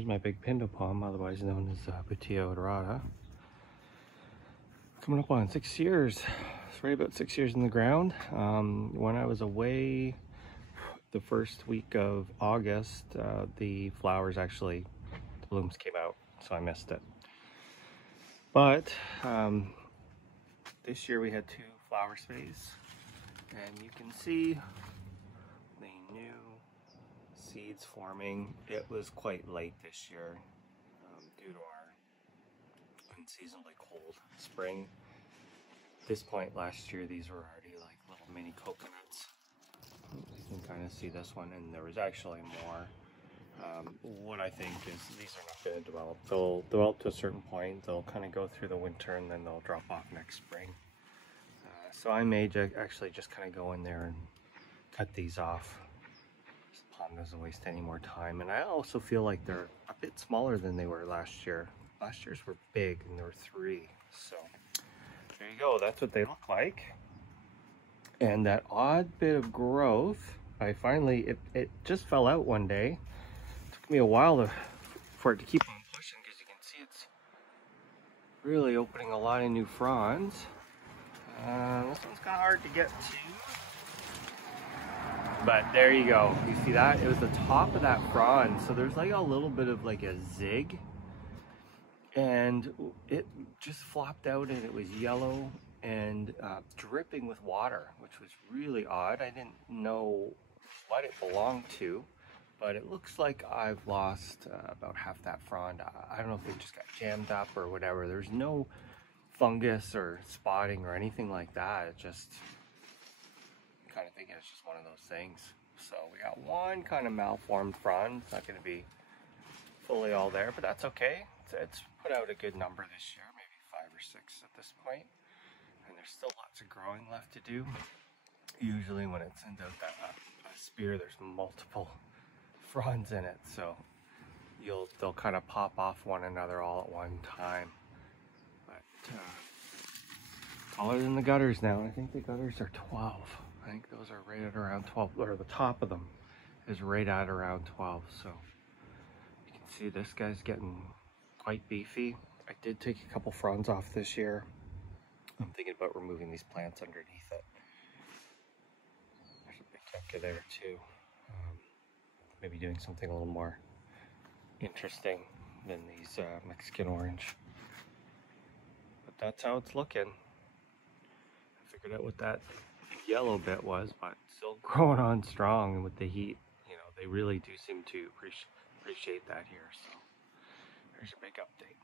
Here's my big Pindo palm, otherwise known as Butia odorata. Coming up on 6 years. It's right about 6 years in the ground. When I was away the first week of August, the flowers actually, the blooms came out, so I missed it. But this year we had 2 flower sprays, and you can see the new seeds forming. It was quite late this year due to our unseasonably cold spring. At this point last year, these were already like little mini coconuts. You can kind of see this one, and there was actually more. What I think is these are not going to develop. They'll develop to a certain point, they'll kind of go through the winter, and then they'll drop off next spring. So I may actually just kind of go in there and cut these off. This pond doesn't waste any more time. And I also feel like they're a bit smaller than they were last year. Last year's were big, and there were 3. So there you go, that's what they look like. And that odd bit of growth, I finally, it just fell out one day. It took me a while for it to keep on pushing, because you can see it's really opening a lot of new fronds. This one's kind of hard to get to, but there you go. You see that? It was the top of that frond, so there's like a little bit of like a zig, and it just flopped out, and it was yellow and dripping with water, which was really odd. I didn't know what it belonged to, but it looks like I've lost about half that frond. I don't know if it just got jammed up or whatever. There's no fungus or spotting or anything like that. It just kind of thinking it's just one of those things. So we got one kind of malformed frond. It's not going to be fully all there, but that's okay. It's put out a good number this year, maybe 5 or 6 at this point. And there's still lots of growing left to do. Usually when it sends out that a spear, there's multiple fronds in it, so they'll kind of pop off one another all at one time. But taller than the gutters now. I think the gutters are 12. I think those are right at around 12, or the top of them is right at around 12. So you can see this guy's getting quite beefy. I did take a couple fronds off this year. I'm thinking about removing these plants underneath it. There's a big chunk there too. Maybe doing something a little more interesting than these Mexican orange. But that's how it's looking. I figured out what that yellow bit was, but still growing on strong, and with the heat, you know, they really do seem to appreciate that here. So there's a big update.